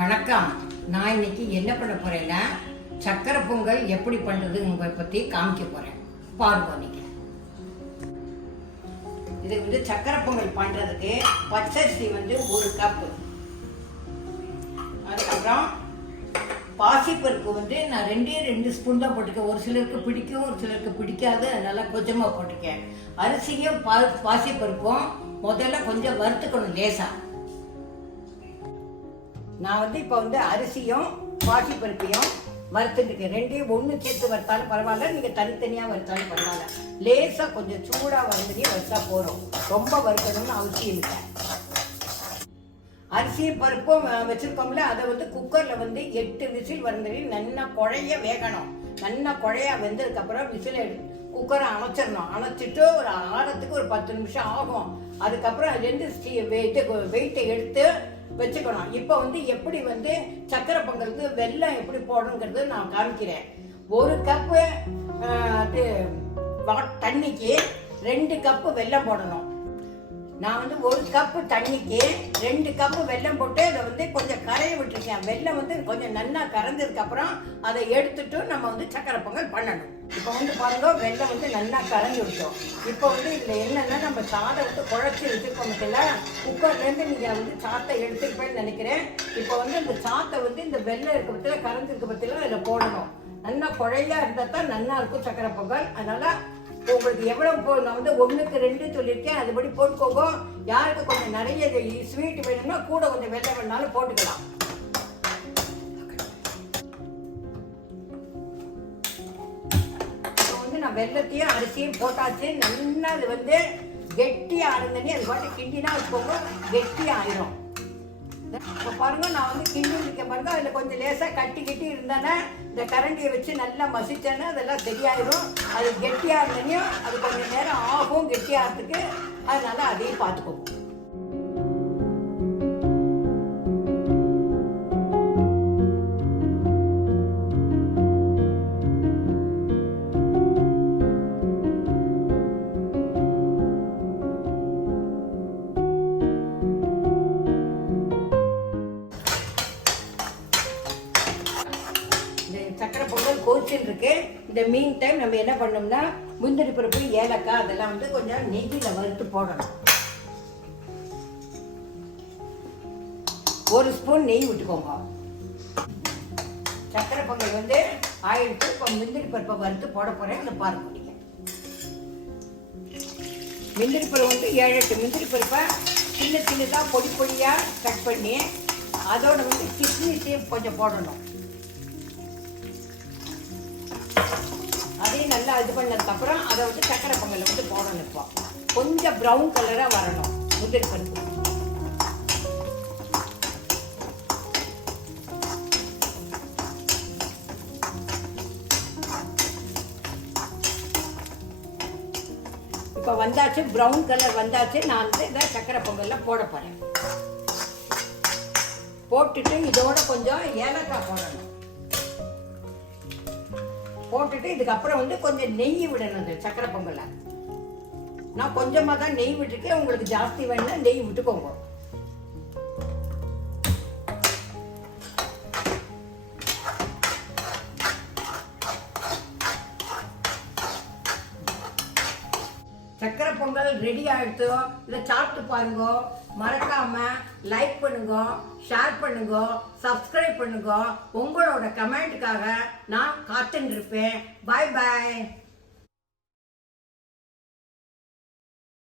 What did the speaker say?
வணக்கம். நான் இன்னைக்கு என்ன பண்ண போறேன்னா சக்கரை பொங்கல் எப்படி பண்றதுங்க பத்தி காமிக்க போறேன். பாருங்க. நீங்க இது சக்கரை பொங்கல் பண்றதுக்கு பச்சரிசி ஒரு கப்பு, அதுக்கப்புறம் பாசிப்பருப்பு நான் ரெண்டு ஸ்பூன் தான் போட்டிருக்கேன். ஒரு சிலருக்கு பிடிக்கும், ஒரு சிலருக்கு பிடிக்காது, அதனால கொஞ்சமாக போட்டிருக்கேன். அரிசியும் பாசிப்பருப்பும் முதல்ல கொஞ்சம் வறுத்துக்கணும் லேசா. நான் இப்போ அரிசியும் பாசிப்பருப்பையும் வறுத்துட்டுருக்கேன். ரெண்டையும் ஒன்று சேர்த்து வறுத்தாலும் பரவாயில்ல, நீங்கள் தனித்தனியாக வறுத்தாலும் பரவாயில்ல. லேசாக கொஞ்சம் சூடாக வறுத்தனே வறுத்தா போகிறோம், ரொம்ப வறுக்கணும்னு அவசியம் இல்லை. அரிசியும் பருப்பும் வச்சுருக்கோம்ல, அதை குக்கரில் 8 விசில் வந்தது நல்லா குழைய வேகணும். நல்லா குழையா வெந்ததுக்கப்புறம் விசில் குக்கரை அணைச்சிடணும். அணைச்சிட்டு ஒரு ஆறத்துக்கு ஒரு 10 நிமிஷம் ஆகும். அதுக்கப்புறம் 2 வெயிட்டை எடுத்து வச்சுக்கணும். இப்போ எப்படி சக்கரை பொங்கலுக்கு வெல்லம் எப்படி போடணுங்கிறது நான் காமிக்கிறேன். 1 கப்பு தண்ணிக்கு 2 கப்பு வெல்லம் போடணும். நான் 1 கப்பு தண்ணிக்கு 2 கப்பு வெல்லம் போட்டு அதை கொஞ்சம் கரைய விட்டுருக்கேன். வெல்லம் கொஞ்சம் நல்லா கரைஞ்சதுக்கு அப்புறம் அதை எடுத்துட்டு நம்ம சக்கரை பொங்கல் பண்ணணும். இப்போ பாருங்க, வெல்லம் நல்லா கரைஞ்சி விட்டோம். இப்போ இதுல என்னன்னா, நம்ம சாதம் குழச்சி வச்சுருக்கோம். குக்கர்லேருந்து நீங்க சாத்தை எடுத்துருப்பேன்னு நினைக்கிறேன். இப்போ இந்த சாத்தை இந்த வெல்லம் இருக்க பத்தில கரைஞ்சிருக்க பத்தில அதில் போடணும். நல்லா குழையா இருந்தால் தான் நல்லா இருக்கும் சக்கரை பொங்கல். அதனால உங்களுக்கு எவ்வளவு நான் 1க்கு 2 சொல்லியிருக்கேன், அதுபடி போட்டுக்கோங்க. யாருக்கு கொஞ்சம் நிறைய ஸ்வீட் வேணும்னா கூட கொஞ்சம் வெள்ளை வேணாலும் போட்டுக்கலாம். இப்போ நான் வெள்ளத்தையும் அரிசியும் போட்டாச்சு. நல்லா அது கெட்டியாக இருந்தனே அது பாட்டு கிண்டினா வச்சுக்கோங்க, கெட்டியாக ஆயிரும். இப்போ பாருங்க, நான் கிண்டி இருக்க பாருங்க, அதில் கொஞ்சம் லேசாக கட்டி இருந்தானே இந்த கரண்டியை வச்சு நல்லா மசிச்சேன்னா அதெல்லாம் சரியாயிடும். அது கெட்டியாக இருந்தனையும் அது கொஞ்சம் நேரம் ஆகும் கெட்டியாகிறதுக்கு. அதனால அதையும் பார்த்துக்கோங்க. சக்கரை பொங்கல் கோச்சின்னு இருக்கு. இந்த மீன் டைம் நம்ம என்ன பண்ணோம்னா, முந்திரி பருப்பு, ஏலக்காய் அதெல்லாம் கொஞ்சம் நெய்யில் வறுத்து போடணும். 1 ஸ்பூன் நெய் விட்டுக்கோங்க. சக்கரை பொங்கல் ஆயிடுச்சு. இப்போ முந்திரி பருப்பை வறுத்து போட போறேன். அதை பாருங்க. நீங்க முந்திரி பருப்பு 7-8 முந்திரி பருப்பை சின்னதாக பொடியாக கட் பண்ணி அதோட கிஸ்மிஸையும் கொஞ்சம் போடணும். அதையும் நல்லா இது பண்ணதுக்கப்புறம் அதை சக்கரை பொங்கல் போடணும். இப்போ கொஞ்சம் ப்ரௌன் கலராக வரணும் முந்திரி பருப்பு. இப்போ வந்தாச்சு, ப்ரௌன் கலர் வந்தாச்சு. நான் இதை சக்கரை பொங்கலில் போட போகிறேன். போட்டுட்டு இதோட கொஞ்சம் ஏலக்காய் போடணும். போட்டுட்டு இதுக்கப்புறம் கொஞ்சம் நெய் விடணும். சக்கரை பொங்கலை நான் கொஞ்சமாக தான் நெய் விட்டுருக்கேன். உங்களுக்கு ஜாஸ்தி வேணும்னா நெய் விட்டுக்கோங்க. சக்கரை பொங்கல் ரெடி ஆகிடுச்சு. இதை சாப்பிட்டு பாருங்க. மறக்காம லைக் பண்ணுங்க, ஷேர் பண்ணுங்க, சப்ஸ்கிரைப் பண்ணுங்க. உங்களோட கமெண்ட்டுக்காக நான் காத்துட்டு இருப்பேன். பாய் பாய்.